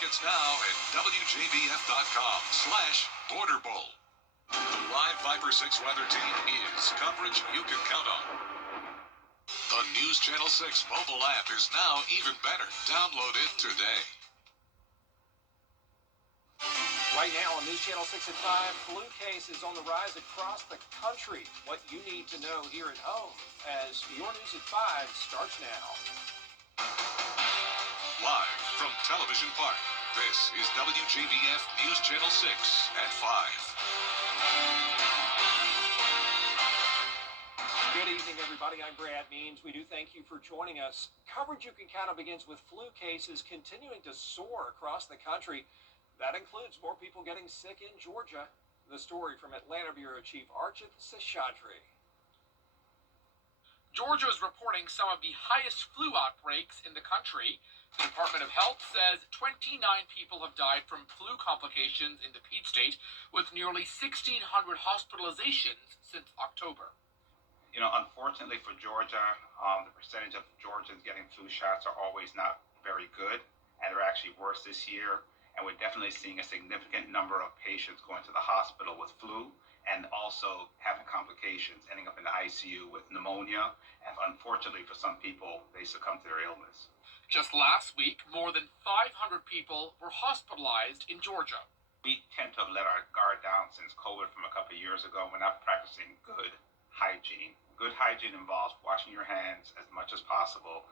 tickets now at WJBF.com/Border Bowl. The live Viper 6 weather team is coverage you can count on. The News Channel 6 mobile app is now even better. Download it today. Right now on News Channel 6 at 5, flu cases on the rise across the country. What you need to know here at home as your News at 5 starts now. Live from Television Park, this is WJBF News Channel 6 at 5. Good evening, everybody. I'm Brad Means. We do thank you for joining us. Coverage you can count on begins with flu cases continuing to soar across the country. That includes more people getting sick in Georgia. The story from Atlanta Bureau Chief Archit Seshadri. Georgia is reporting some of the highest flu outbreaks in the country. The Department of Health says 29 people have died from flu complications in the Peach State, with nearly 1,600 hospitalizations since October. You know, unfortunately for Georgia, the percentage of Georgians getting flu shots are always not very good, and they're actually worse this year. And we're definitely seeing a significant number of patients going to the hospital with flu and also having complications, ending up in the ICU with pneumonia. And unfortunately for some people, they succumb to their illness. Just last week, more than 500 people were hospitalized in Georgia. We tend to have let our guard down since COVID from a couple of years ago. We're not practicing good hygiene. Good hygiene involves washing your hands as much as possible,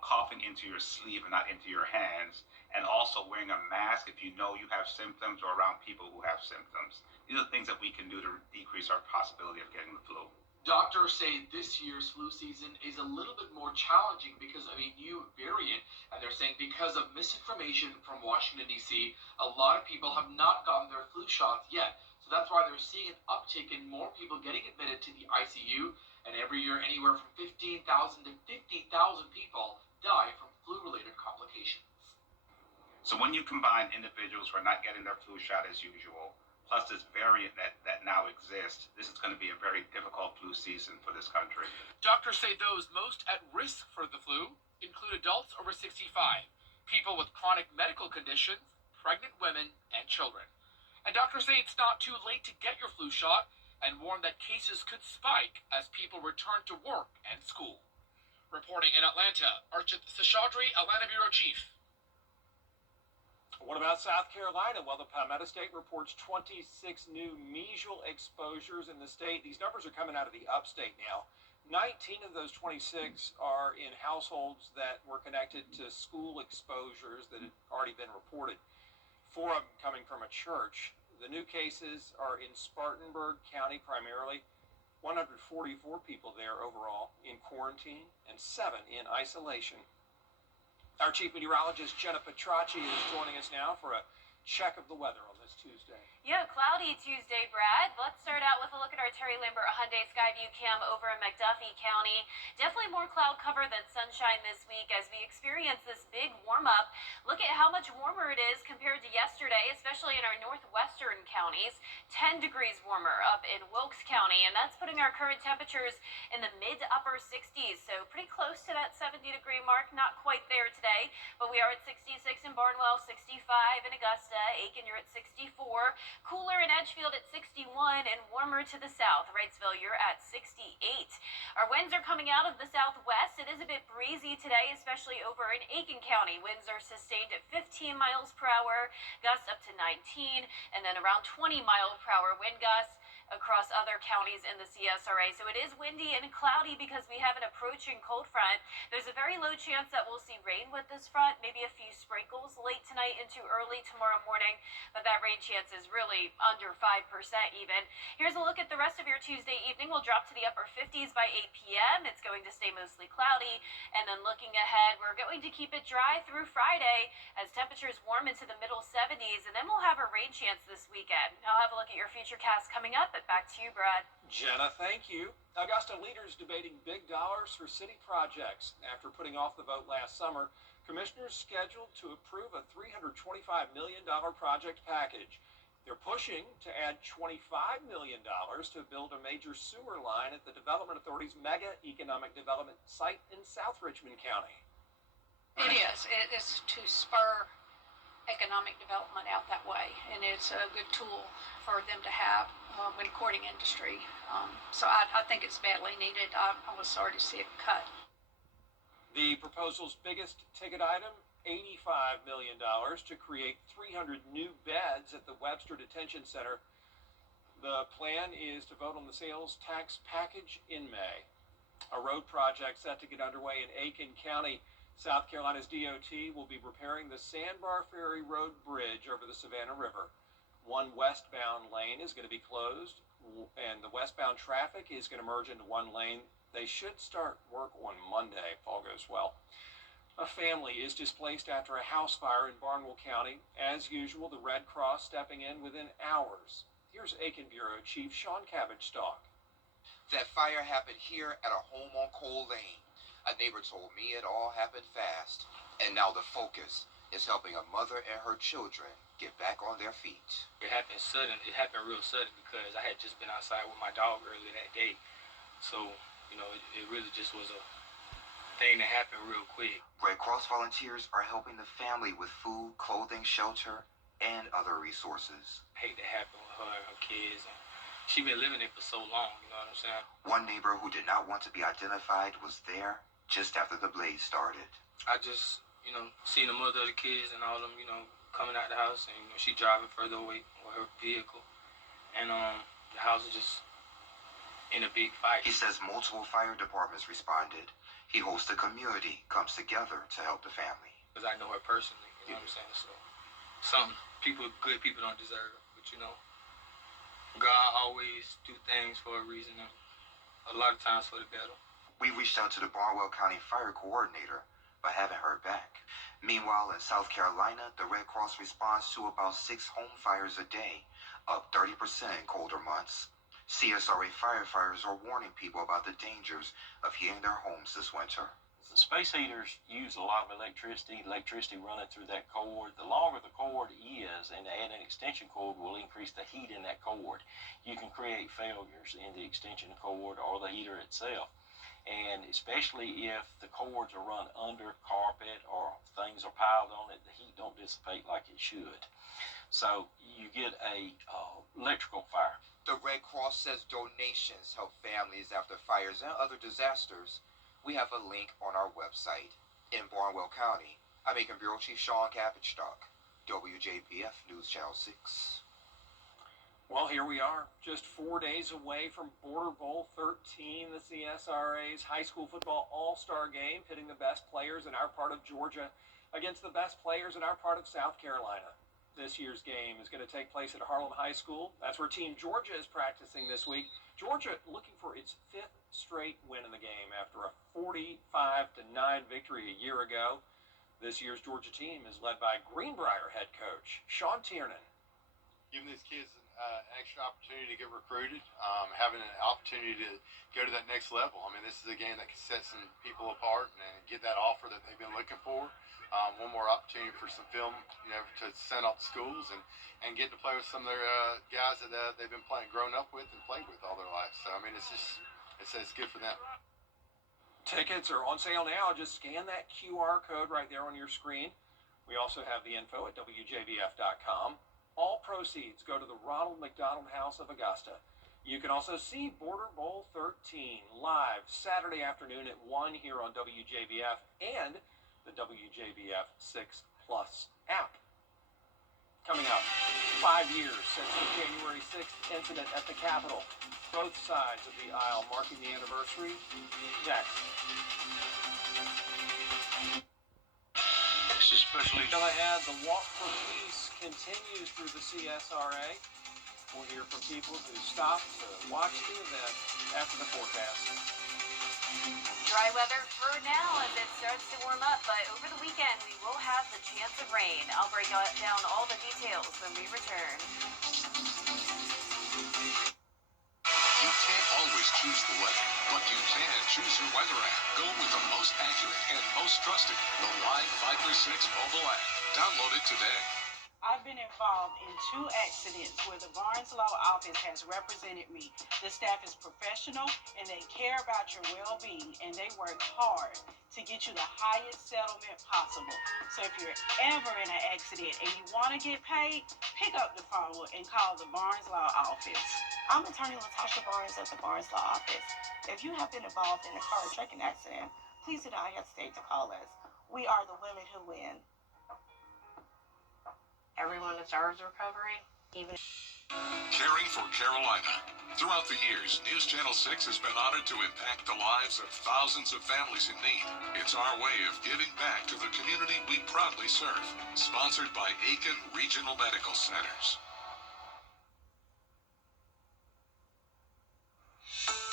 coughing into your sleeve and not into your hands, and also wearing a mask if you know you have symptoms or around people who have symptoms. These are things that we can do to decrease our possibility of getting the flu. Doctors say this year's flu season is a little bit more challenging because of a new variant, and they're saying because of misinformation from Washington, D.C., a lot of people have not gotten their flu shots yet. So that's why they're seeing an uptick in more people getting admitted to the ICU, and every year anywhere from 15,000 to 50,000 people die from flu-related complications. So when you combine individuals who are not getting their flu shot as usual, plus this variant that now exists, this is going to be a very difficult flu season for this country. Doctors say those most at risk for the flu include adults over 65, people with chronic medical conditions, pregnant women, and children. And doctors say it's not too late to get your flu shot and warn that cases could spike as people return to work and school. Reporting in Atlanta, Archit Seshadri, Atlanta Bureau Chief. What about South Carolina? Well, the Palmetto State reports 26 new measles exposures in the state. These numbers are coming out of the upstate now. 19 of those 26 are in households that were connected to school exposures that had already been reported. 4 of them coming from a church. The new cases are in Spartanburg County primarily. 144 people there overall in quarantine and 7 in isolation. Our chief meteorologist, Jenna Petracci, is joining us now for a check of the weather on this Tuesday. Yeah, cloudy Tuesday, Brad. Let's start out with a look at our Terry Lambert Hyundai Skyview cam over in McDuffie County. Definitely more cloud cover than sunshine this week as we experience this big warm-up. Look at how much warmer it is compared to yesterday, especially in our northwestern counties. 10 degrees warmer up in Wilkes County, and that's putting our current temperatures in the mid to upper 60s, so pretty close to that 70-degree mark. Not quite there today, but we are at 66 in Barnwell, 65 in Augusta, Aiken, you're at 64. Cooler in Edgefield at 61 and warmer to the south. Wrightsville, you're at 68. Our winds are coming out of the southwest. It is a bit breezy today, especially over in Aiken County. Winds are sustained at 15 miles per hour, gusts up to 19, and then around 20 miles per hour wind gusts across other counties in the CSRA. So it is windy and cloudy because we have an approaching cold front. There's a very low chance that we'll see rain with this front, maybe a few sprinkles late tonight into early tomorrow morning, but that rain chance is really under 5% even. Here's a look at the rest of your Tuesday evening. We'll drop to the upper 50s by 8 p.m. It's going to stay mostly cloudy, and then looking ahead, we're going to keep it dry through Friday as temperatures warm into the middle 70s, and then we'll have a rain chance this weekend. I'll have a look at your futurecast coming up. But back to you, Brad. Jenna, thank you. Augusta leaders debating big dollars for city projects. After putting off the vote last summer, commissioners scheduled to approve a $325 million project package. They're pushing to add $25 million to build a major sewer line at the Development Authority's mega economic development site in South Richmond County. It is. It is to spur economic development out that way, and it's a good tool for them to have when courting industry. So I think it's badly needed. I was sorry to see it cut. The proposal's biggest ticket item, $85 million to create 300 new beds at the Webster Detention Center. The plan is to vote on the sales tax package in May. A road project set to get underway in Aiken County. South Carolina's DOT will be repairing the Sandbar Ferry Road Bridge over the Savannah River. One westbound lane is going to be closed, and the westbound traffic is going to merge into one lane. They should start work on Monday if all goes well. A family is displaced after a house fire in Barnwell County. As usual, the Red Cross stepping in within hours. Here's Aiken Bureau Chief Sean Cabbage-Stock. That fire happened here at a home on Cole Lane. A neighbor told me it all happened fast. And now the focus is helping a mother and her children get back on their feet. It happened sudden. It happened real sudden because I had just been outside with my dog earlier that day. So, it really just was a thing that happened real quick. Red Cross volunteers are helping the family with food, clothing, shelter, and other resources. I hate to happen with her and her kids. And she been living it for so long, you know what I'm saying? One neighbor who did not want to be identified was there just after the blaze started. I just, seen the mother of the kids and all of them, coming out the house, and she driving further away with her vehicle. And the house is just in a big fight. He says multiple fire departments responded. He hopes the community comes together to help the family. Because I know her personally, you know what I'm saying? So, good people don't deserve, but God always do things for a reason, and a lot of times for the better. We reached out to the Barnwell County Fire Coordinator, but haven't heard back. Meanwhile, in South Carolina, the Red Cross responds to about 6 home fires a day, up 30% in colder months. CSRA firefighters are warning people about the dangers of heating their homes this winter. The space heaters use a lot of electricity running through that cord. The longer the cord is, and adding an extension cord will increase the heat in that cord. You can create failures in the extension cord or the heater itself. And especially if the cords are run under carpet or things are piled on it, the heat don't dissipate like it should. So you get a electrical fire. The Red Cross says donations help families after fires and other disasters. We have a link on our website. In Barnwell County, I'm Aiken Bureau Chief Sean Cabbage-Stock, WJBF News Channel 6. Well, here we are, just 4 days away from Border Bowl 13, the CSRA's high school football all-star game, pitting the best players in our part of Georgia against the best players in our part of South Carolina. This year's game is going to take place at Harlan High School. That's where Team Georgia is practicing this week. Georgia looking for its 5th straight win in the game after a 45-9 victory a year ago. This year's Georgia team is led by Greenbrier head coach Sean Tiernan. Giving these kids an extra opportunity to get recruited, having an opportunity to go to that next level. I mean, this is a game that can set some people apart and get that offer that they've been looking for. One more opportunity for some film, to send off to schools and get to play with some of their guys that they've been grown up with and played with all their life. So, I mean, it's good for them. Tickets are on sale now. Just scan that QR code right there on your screen. We also have the info at WJBF.com. All proceeds go to the Ronald McDonald House of Augusta. You can also see Border Bowl 13 live Saturday afternoon at 1 here on WJBF and the WJBF 6 Plus app. Coming up, 5 years since the January 6th incident at the Capitol. Both sides of the aisle marking the anniversary. Next. Especially Ahead, the Walk for Peace continues through the CSRA. We'll hear from people who stopped to watch the event after the forecast. Dry weather for now as it starts to warm up, but over the weekend we will have the chance of rain. I'll break down all the details when we return. You can't always choose the weather, but you can choose your weather app. Go with the most accurate and most trusted, the Live Viper 6 mobile app. Download it today. I've been involved in 2 accidents where the Barnes Law Office has represented me. The staff is professional and they care about your well-being, and they work hard to get you the highest settlement possible. So if you're ever in an accident and you want to get paid, pick up the phone and call the Barnes Law Office. I'm attorney Latasha Barnes of the Barnes Law Office. If you have been involved in a car or trucking accident, please do not hesitate to call us. We are the women who win. Everyone deserves recovery, even. Caring for Carolina. Throughout the years, News Channel 6 has been honored to impact the lives of thousands of families in need. It's our way of giving back to the community we proudly serve. Sponsored by Aiken Regional Medical Centers.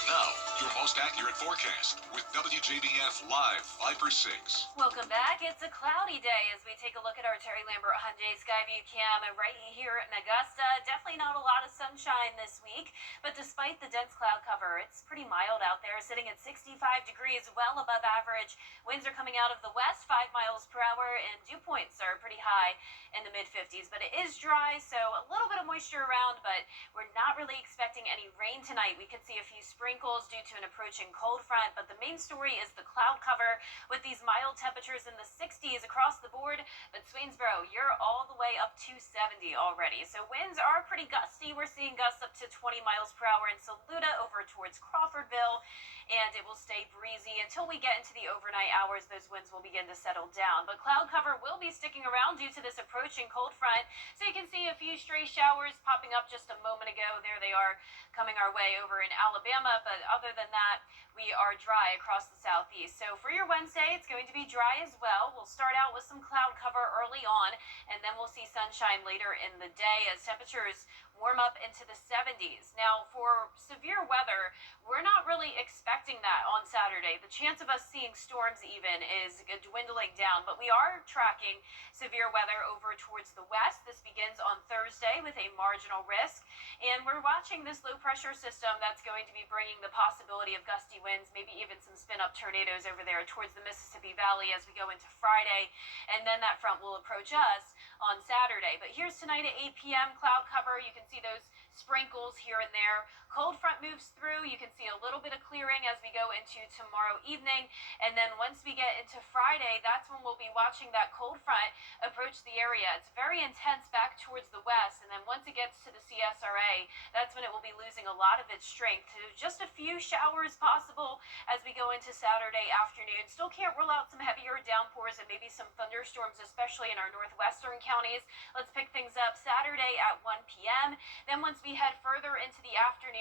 Now, your most accurate forecast with WJBF Live Viper 6. Welcome back. It's a cloudy day as we take a look at our Terry Lambert Hyundai Skyview Cam right here in Augusta. Definitely not a lot of sunshine this week, but despite the dense cloud cover, it's pretty mild out there, sitting at 65 degrees, well above average. Winds are coming out of the west, 5 miles per hour, and dew points are pretty high in the mid-50s. But it is dry, so a little bit of moisture around, but we're not really expecting any rain tonight. We could see a few sprinkles due to an approaching cold front, but the main story is the cloud cover with these mild temperatures in the 60s across the board. But Swainsboro, you're all the way up to 70 already. So winds are pretty gusty. We're seeing gusts up to 20 miles per hour in Saluda over towards Crawfordville, and it will stay breezy until we get into the overnight hours. Those winds will begin to settle down, but cloud cover will be sticking around due to this approaching cold front. So you can see a few stray showers popping up just a moment ago. There they are coming our way over in Alabama, but other than that, we are dry across the southeast. So for your Wednesday, it's going to be dry as well. We'll start out with some cloud cover early on, and then we'll see sunshine later in the day as temperatures warm up into the 70s. Now, for severe weather, we're not really expecting that on Saturday. The chance of us seeing storms even is dwindling down, but we are tracking severe weather over towards the west. This begins on Thursday with a marginal risk, and we're watching this low pressure system that's going to be bringing the possibility of gusty winds, maybe even some spin-up tornadoes over there towards the Mississippi Valley as we go into Friday, and then that front will approach us on Saturday. But here's tonight at 8 p.m. cloud cover. You can see those sprinkles here and there. Cold front moves through. You can see a little bit of clearing as we go into tomorrow evening, and then once we get into Friday, that's when we'll be watching that cold front approach the area. It's very intense back towards the west, and then once it gets to the CSRA, that's when it will be losing a lot of its strength to just a few showers possible as we go into Saturday afternoon. Still can't rule out some heavier downpours and maybe some thunderstorms, especially in our northwestern counties. Let's pick things up Saturday at 1 p.m. Then once we head further into the afternoon,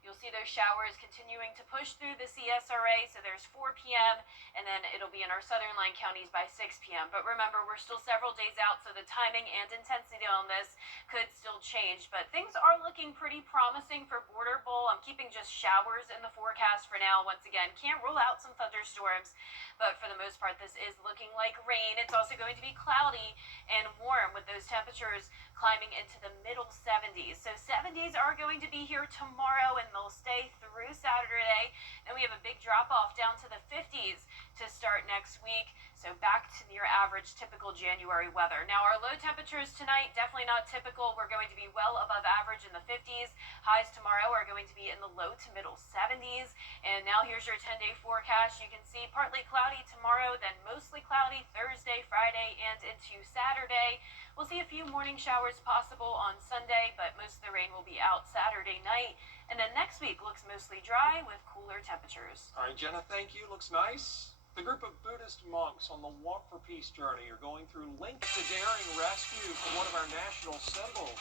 you'll see those showers continuing to push through the CSRA. So there's 4 p.m. and then it'll be in our southern line counties by 6 p.m. But remember, we're still several days out, so the timing and intensity on this could still change. But things are looking pretty promising for Border Bowl. I'm keeping just showers in the forecast for now. Once again, can't rule out some thunderstorms, but for the most part, this is looking like rain. It's also going to be cloudy and warm with those temperatures climbing into the middle 70s. So 70s are going to be here tomorrow, and they'll stay through Saturday. Then we have a big drop off down to the 50s to start next week. So back to near average typical January weather. Now our low temperatures tonight, definitely not typical. We're going to be well above average in the 50s. Highs tomorrow are going to be in the low to middle 70s. And now here's your 10-day forecast. You can see partly cloudy tomorrow, then mostly cloudy Thursday, Friday, and into Saturday. We'll see a few morning showers possible on Sunday, but most of the rain will be out Saturday night. And then next week looks mostly dry with cooler temperatures. All right, Jenna, thank you. Looks nice. The group of Buddhist monks on the Walk for Peace journey are going through links to daring rescue from one of our national symbols.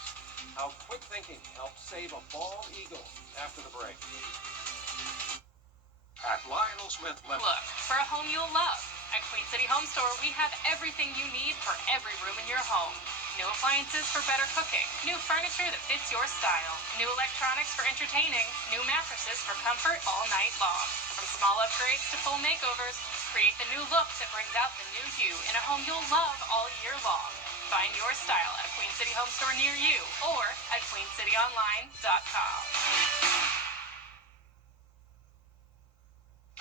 How quick thinking helps save a bald eagle after the break. At Lionel Smith Limited. Look, for a home you'll love. At Queen City Home Store, we have everything you need for every room in your home. New appliances for better cooking, new furniture that fits your style, new electronics for entertaining, new mattresses for comfort all night long. From small upgrades to full makeovers, create the new look that brings out the new you in a home you'll love all year long. Find your style at a Queen City Home Store near you or at queencityonline.com.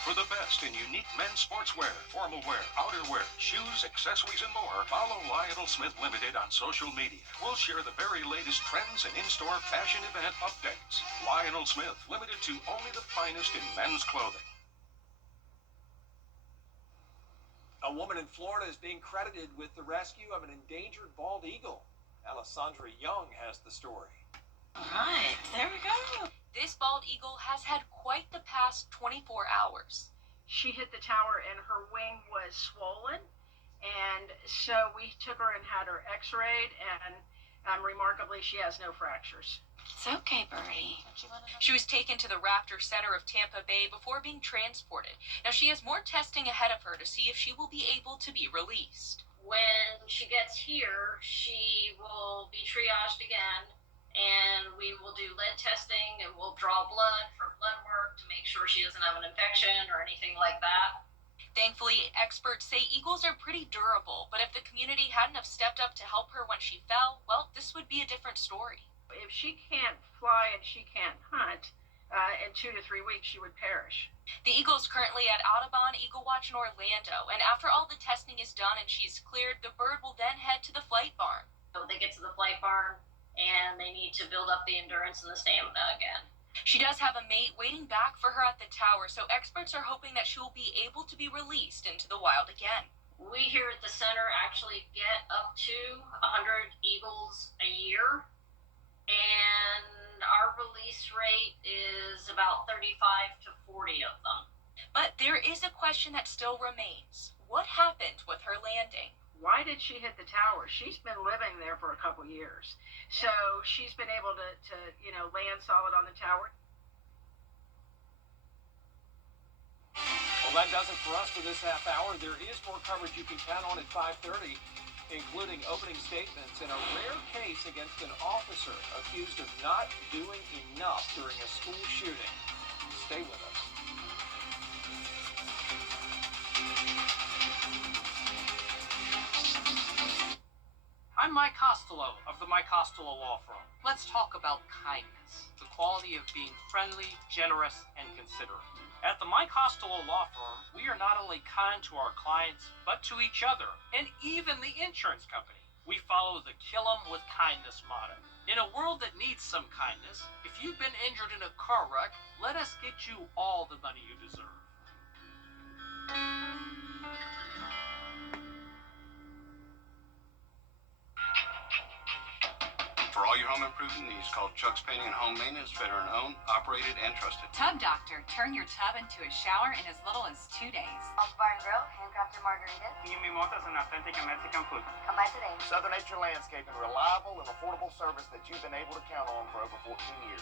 For the best best in unique men's sportswear, formal wear, outerwear, shoes, accessories, and more, follow Lionel Smith Limited on social media. We'll share the very latest trends and in-store fashion event updates. Lionel Smith Limited to only the finest in men's clothing. A woman in Florida is being credited with the rescue of an endangered bald eagle. Alessandra Young has the story. All right, there we go. This bald eagle has had quite the past 24 hours. She hit the tower and her wing was swollen, and so we took her and had her x-rayed, and remarkably she has no fractures. It's okay, Birdie. She was taken to the Raptor Center of Tampa Bay before being transported. Now she has more testing ahead of her to see if she will be able to be released. When she gets here, she will be triaged again, and we will do lead testing, and we'll draw blood for blood work to make sure she doesn't have an infection or anything like that. Thankfully, experts say eagles are pretty durable, but if the community hadn't have stepped up to help her when she fell, well, this would be a different story. If she can't fly and she can't hunt, in 2 to 3 weeks she would perish. The eagle is currently at Audubon Eagle Watch in Orlando, and after all the testing is done and she's cleared, the bird will then head to the flight barn. So they get to the flight barn, and they need to build up the endurance and the stamina again. She does have a mate waiting back for her at the tower, so experts are hoping that she will be able to be released into the wild again. We here at the center actually get up to 100 eagles a year, and our release rate is about 35 to 40 of them. But there is a question that still remains. What happened with her landing? Why did she hit the tower? She's been living there for a couple years, so she's been able to land solid on the tower. Well, that does it for us for this half hour. There is more coverage you can count on at 5:30, including opening statements in a rare case against an officer accused of not doing enough during a school shooting. Stay with us. I'm Mike Costello of the Mike Costello Law Firm. Let's talk about kindness, the quality of being friendly, generous, and considerate. At the Mike Costello Law Firm, we are not only kind to our clients, but to each other, and even the insurance company. We follow the Kill 'em with kindness motto. In a world that needs some kindness, if you've been injured in a car wreck, let us get you all the money you deserve. For all your home improvement needs, call Chuck's Painting and Home Maintenance, veteran-owned, operated, and trusted. Tub Doctor, turn your tub into a shower in as little as 2 days. Bar and Grill, handcrafted margaritas. Mimosa's an authentic Mexican food. Come by today. Southern Nature Landscaping, reliable and affordable service that you've been able to count on for over 14 years.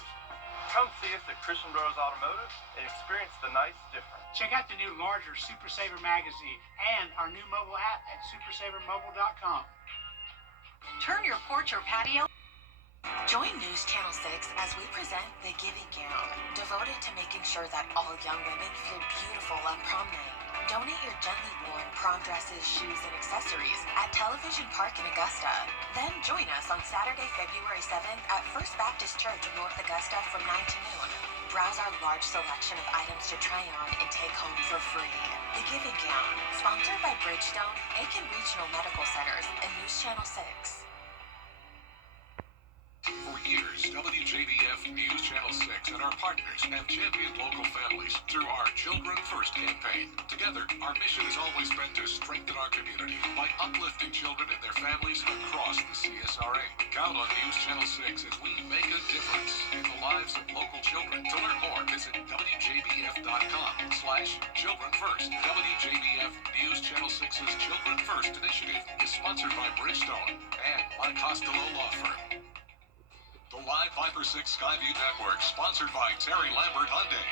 Come see us at Christian Brothers Automotive and experience the nice difference. Check out the new larger Super Saver magazine and our new mobile app at supersavermobile.com. Turn your porch or patio. Join News Channel 6 as we present The Giving Gown, devoted to making sure that all young women feel beautiful on prom night. Donate your gently worn prom dresses, shoes, and accessories at Television Park in Augusta. Then join us on Saturday, February 7th at First Baptist Church, North Augusta from 9 to noon. Browse our large selection of items to try on and take home for free. The Giving Gown, sponsored by Bridgestone, Aiken Regional Medical Centers, and News Channel 6. For years, WJBF News Channel 6 and our partners have championed local families through our Children First campaign. Together, our mission has always been to strengthen our community by uplifting children and their families across the CSRA. Count on News Channel 6 as we make a difference in the lives of local children. To learn more, visit WJBF.com/Children First. WJBF News Channel 6's Children First initiative is sponsored by Bridgestone and Mike Costello Law Firm. The Live Viper 6 Skyview Network, sponsored by Terry Lambert Hyundai.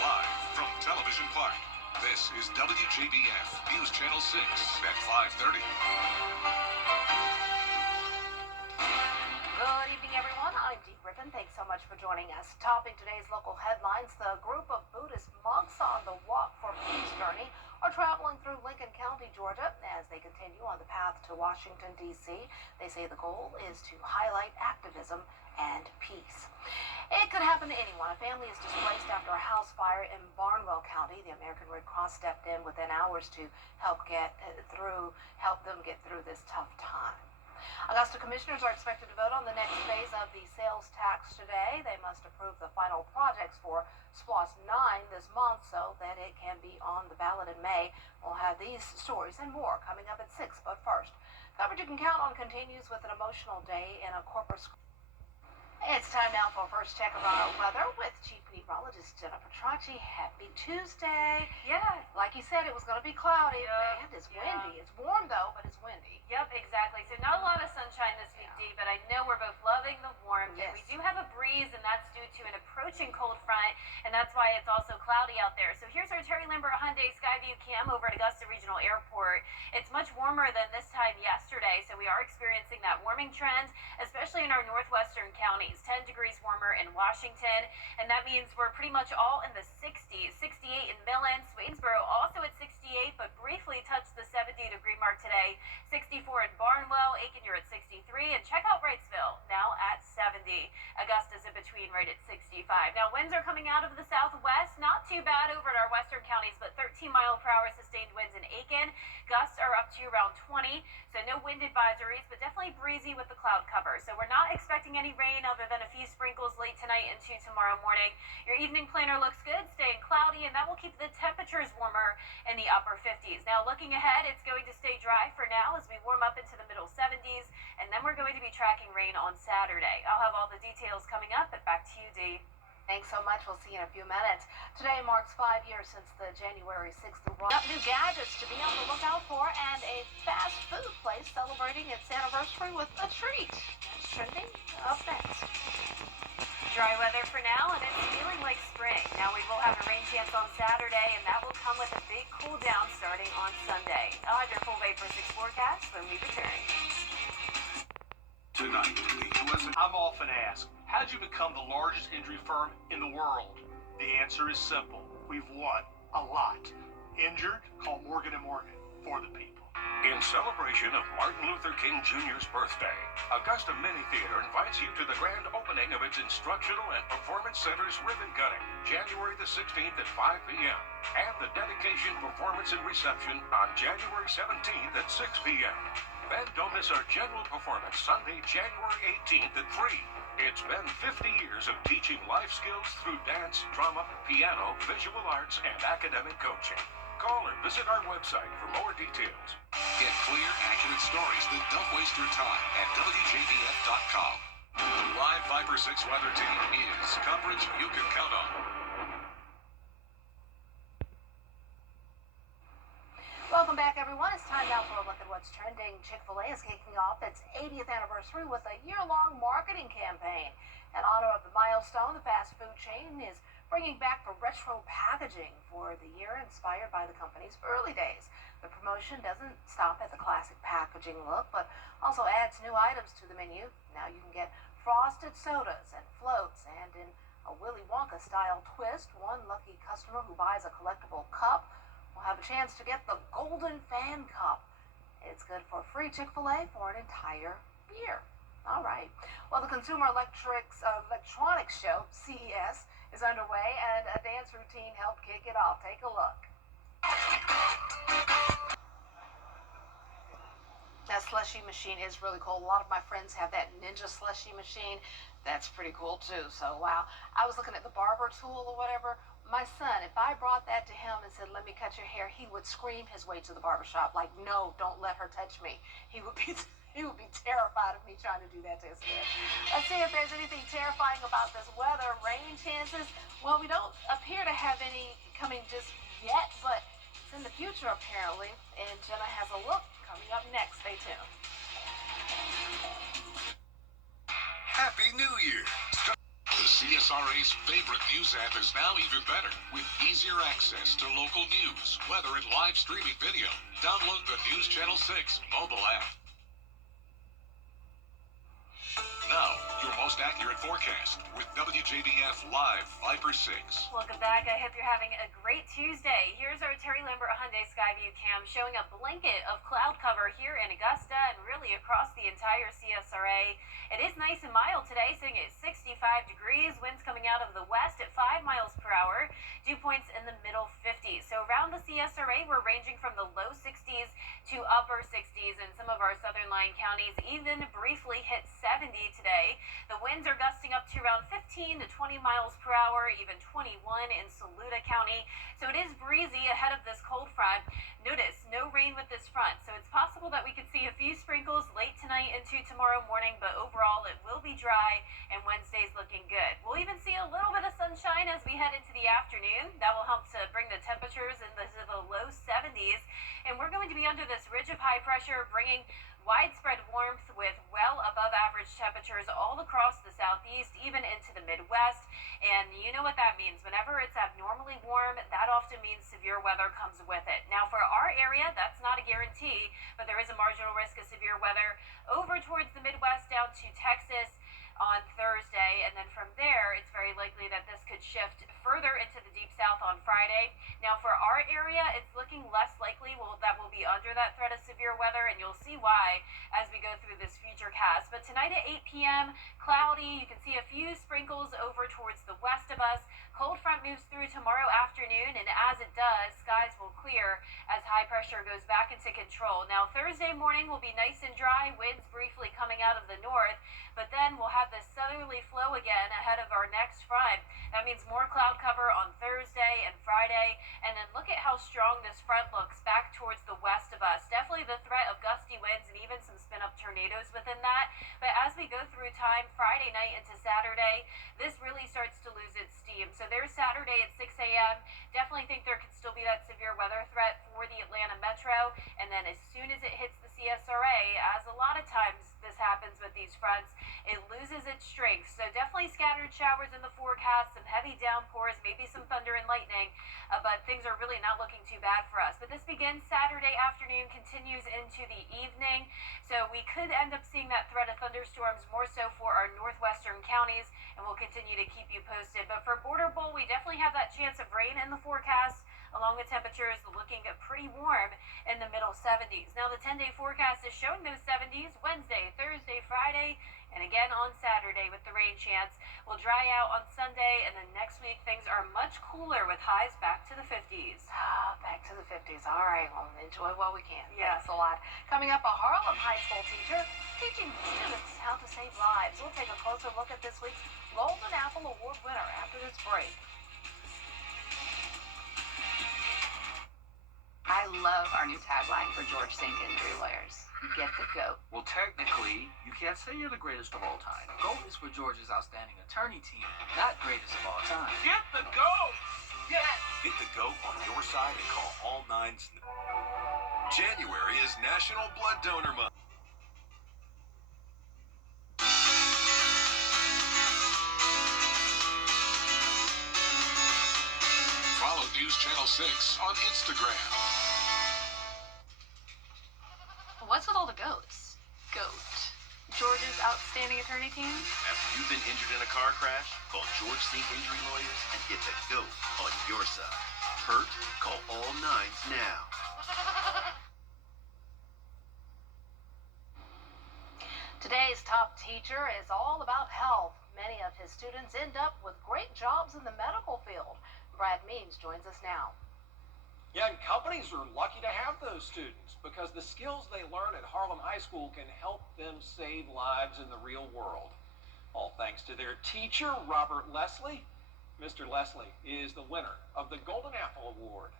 Live from Television Park, this is WJBF News Channel 6 at 5:30. Good evening, everyone. I'm Dee Griffin. Thanks so much for joining us. Topping today's local headlines, the group of Buddhist monks on the Walk for Peace journey are traveling through Lincoln County, Georgia, as they continue on the path path to Washington, D.C. They say the goal is to highlight activism and peace. It could happen to anyone. A family is displaced after a house fire in Barnwell County. The American Red Cross stepped in within hours to help them get through this tough time. Augusta commissioners are expected to vote on the next phase of the sales tax today. They must approve the final projects for SPLOST 9 this month so that it can be on the ballot in May. We'll have these stories and more coming up at 6. But first, coverage you can count on continues with an emotional day in a corporate school. It's time now for a first check of our weather with Chief Meteorologist Jennifer Tracci. Happy Tuesday. Yeah. Like you said, it was going to be cloudy and it's windy. It's warm though, but it's windy. Yep, exactly. So not a lot of sunshine this week, Dee, but I know we're both loving the warmth. Yes. And we do have a breeze, and that's due to an approaching cold front, and that's why it's also cloudy out there. So here's our Terry Lambert Hyundai Skyview Cam over at Augusta Regional Airport. It's much warmer than this time yesterday, so we are experiencing that warming trend, especially in our northwestern counties. 10 degrees warmer in Washington, and that means we're pretty much all in the 60s. 68 in Millen, Swainsboro also at 68, but briefly touched the 70-degree mark today. 64 in Barnwell, Aiken, you're at 63, and check out Wrightsville, now at 70. Augusta's in between, right at 65. Now, winds are coming out of the southwest, not too bad over at our western counties, but 13-mile-per-hour sustained winds in Aiken. Gusts are up to around 20, so no wind advisories, but definitely breezy with the cloud cover. So we're not expecting any rain other than a few sprinkles late tonight into tomorrow morning. Your evening planner looks good, staying cloudy, and that will keep the temperatures warmer in the upper 50s. Now, looking ahead, it's going to stay dry for now as we warm up into the middle 70s, and then we're going to be tracking rain on Saturday. I'll have all the details coming up, but back to you, Dee. Thanks so much. We'll see you in a few minutes. Today marks 5 years since the January 6th riot. New gadgets to be on the lookout for, and a fast food place celebrating its anniversary with a treat. That's trending up next. Dry weather for now, and it's feeling like spring. Now we will have a rain chance on Saturday, and that will come with a big cool down starting on Sunday. I'll have your full Vapor 6 forecast when we return. Tonight, the U.S. I'm often asked, how'd you become the largest injury firm in the world? The answer is simple. We've won a lot. Injured? Call Morgan & Morgan for the people. In celebration of Martin Luther King Jr.'s birthday, Augusta Mini Theater invites you to the grand opening of its Instructional and Performance Center's ribbon cutting, January the 16th at 5 p.m., and the dedication, performance, and reception on January 17th at 6 p.m. Then don't miss our general performance Sunday, January 18th at 3. It's been 50 years of teaching life skills through dance, drama, piano, visual arts, and academic coaching. Call or visit our website for more details. Get clear, accurate stories that don't waste your time at WJBF.com. The live Viper 6 weather team is coverage you can count on. Welcome back, everyone. It's time now for a look at what's trending. Chick-fil-A is kicking off its 80th anniversary with a year-long marketing campaign. In honor of the milestone, the fast food chain is bringing back the retro packaging for the year, inspired by the company's early days. The promotion doesn't stop at the classic packaging look, but also adds new items to the menu. Now you can get frosted sodas and floats, and in a Willy Wonka-style twist, one lucky customer who buys a collectible cup will have a chance to get the Golden Fan Cup. It's good for free Chick-fil-A for an entire year. All right. Well, the Consumer Electronics Show, CES, is underway, and a dance routine helped kick it off. Take a look. That slushy machine is really cool. A lot of my friends have that Ninja slushy machine. That's pretty cool, too. So, wow. I was looking at the barber tool or whatever. My son, if I brought that to him and said, let me cut your hair, he would scream his way to the barbershop like, no, don't let her touch me. He would be terrified of me trying to do that to his hair. Let's see if there's anything terrifying about this weather. Rain chances. Well, we don't appear to have any coming just yet, but it's in the future apparently. And Jenna has a look coming up next. Stay tuned. Happy New Year! The CSRA's favorite news app is now even better with easier access to local news, weather, and live streaming video. Download the News Channel 6 mobile app. Now, your most most accurate forecast with WJBF Live Viper 6. Welcome back. I hope you're having a great Tuesday. Here's our Terry Lambert Hyundai Skyview cam showing a blanket of cloud cover here in Augusta and really across the entire CSRA. It is nice and mild today, sitting at 65 degrees. Winds coming out of the west at 5 miles per hour. Dew points in the middle 50s. So around the CSRA, we're ranging from the low 60s to upper 60s, and some of our southern line counties even briefly hit 70 today. The winds are gusting up to around 15 to 20 miles per hour, even 21 in Saluda County. So it is breezy ahead of this cold front. Notice no rain with this front, so it's possible that we could see a few sprinkles late tonight into tomorrow morning, but overall it will be dry and Wednesday's looking good. We'll even see a little bit of sunshine as we head into the afternoon. That will help to bring the temperatures into the low 70s, and we're going to be under this ridge of high pressure, bringing widespread warmth with well above average temperatures all across the southeast, even into the Midwest. And you know what that means. Whenever it's abnormally warm, that often means severe weather comes with it. Now, for our area, that's not a guarantee, but there is a marginal risk of severe weather over towards the Midwest down to Texas on Thursday, and then from there it's very likely that this could shift further into the deep south on Friday. Now for our area, it's looking less likely that we'll be under that threat of severe weather, and you'll see why as we go through this future cast. But tonight at 8 p.m., cloudy. You can see a few sprinkles over towards the west of us. Cold front moves through tomorrow afternoon, and as it does, skies will clear as high pressure goes back into control. Now Thursday morning will be nice and dry, winds briefly coming out of the north, but then we'll have this southerly flow again ahead of our next front. That means more cloud cover on Thursday and Friday, and then look at how strong this front looks back towards the west of us. Definitely the threat of gusty winds and even some spin-up tornadoes within that, but as we go through time, Friday night into Saturday, this really starts to lose its steam. So there's Saturday at 6 a.m. Definitely think there could still be that severe weather threat for the Atlanta metro, and then as soon as it hits the CSRA, as a lot of times this happens with these fronts, it loses its strength. So definitely scattered showers in the forecast, some heavy downpours, maybe some thunder and lightning, but things are really not looking too bad for us. But this begins Saturday afternoon, continues into the evening, so we could end up seeing that threat of thunderstorms more so for our northwestern counties, and we'll continue to keep you posted. But for Border Bowl, we definitely have that chance of rain in the forecast, along with temperatures looking pretty warm in the middle 70s. Now the 10-day forecast is showing those 70s Wednesday, Thursday, Friday, and again on Saturday with the rain chance. We'll dry out on Sunday, and then next week things are much cooler with highs back to the 50s. Back to the 50s. All right, well, enjoy while we can. Yeah. Thanks a lot. Coming up, a Harlem high school teacher teaching students how to save lives. We'll take a closer look at this week's Golden Apple Award winner after this break. I love our new tagline for George Sink Injury Lawyers. Get the GOAT. Well, technically, you can't say you're the greatest of all time. GOAT is for George's outstanding attorney team, not greatest of all time. Get the GOAT! Yes! Get the GOAT on your side and call all nines. January is National Blood Donor Month. Follow News Channel 6 on Instagram. What's with all the goats? GOAT. George's outstanding attorney team? After you've been injured in a car crash, call George Sink Injury Lawyers and get the GOAT on your side. Hurt? Call all nines now. Today's top teacher is all about health. Many of his students end up with great jobs in the medical field. Brad Means joins us now. Yeah, and companies are lucky to have those students because the skills they learn at Harlem High School can help them save lives in the real world. All thanks to their teacher, Robert Leslie. Mr. Leslie is the winner of the Golden Apple Award.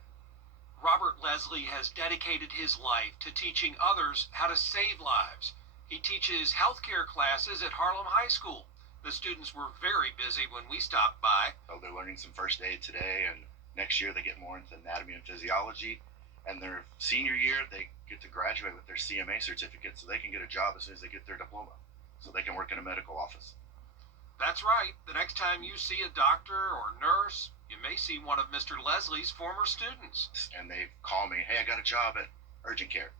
Robert Leslie has dedicated his life to teaching others how to save lives. He teaches healthcare classes at Harlem High School. The students were very busy when we stopped by. So they're learning some first aid today, and next year they get more into anatomy and physiology. And their senior year, they get to graduate with their CMA certificate so they can get a job as soon as they get their diploma, so they can work in a medical office. That's right. The next time you see a doctor or nurse, you may see one of Mr. Leslie's former students. And they call me, hey, I got a job at urgent care.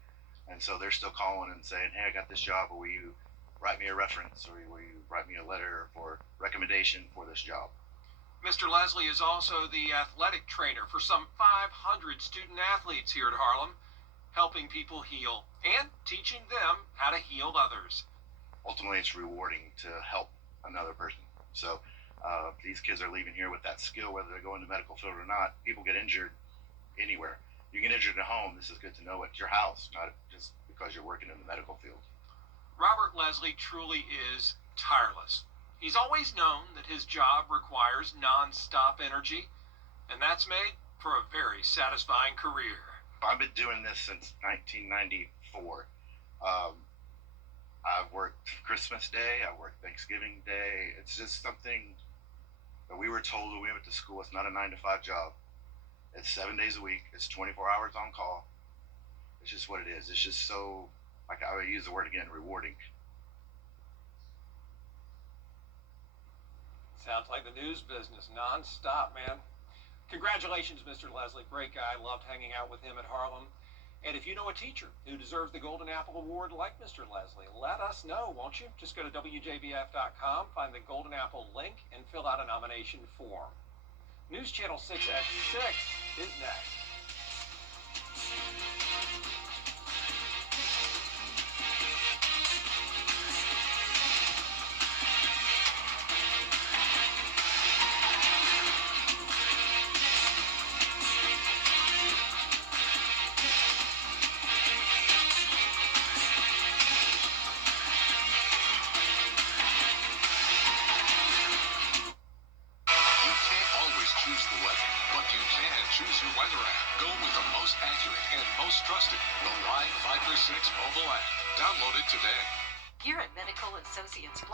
And so they're still calling and saying, hey, I got this job. Will you write me a reference or will you write me a letter for recommendation for this job. Mr. Leslie is also the athletic trainer for some 500 student athletes here at Harlem, helping people heal and teaching them how to heal others. Ultimately, it's rewarding to help another person. So these kids are leaving here with that skill, whether they go in the medical field or not. People get injured anywhere. You get injured at home. This is good to know at your house, not just because you're working in the medical field. Robert Leslie truly is tireless. He's always known that his job requires non-stop energy, and that's made for a very satisfying career. I've been doing this since 1994. I've worked Christmas Day, I've worked Thanksgiving Day. It's just something that we were told when we went to school. It's not a 9-to-5 job. It's 7 days a week. It's 24 hours on call. It's just what it is. It's just so, like I would use the word again, rewarding. Sounds like the news business, non-stop, man. Congratulations, Mr. Leslie. Great guy. Loved hanging out with him at Harlem. And if you know a teacher who deserves the Golden Apple Award like Mr. Leslie, let us know, won't you? Just go to WJBF.com, find the Golden Apple link, and fill out a nomination form. News Channel 6 at 6 is next. Choose the weather, but you can choose your weather app. Go with the most accurate and most trusted, the Live Viper 6 mobile app. Download it today. Here at Medical Associates Plus.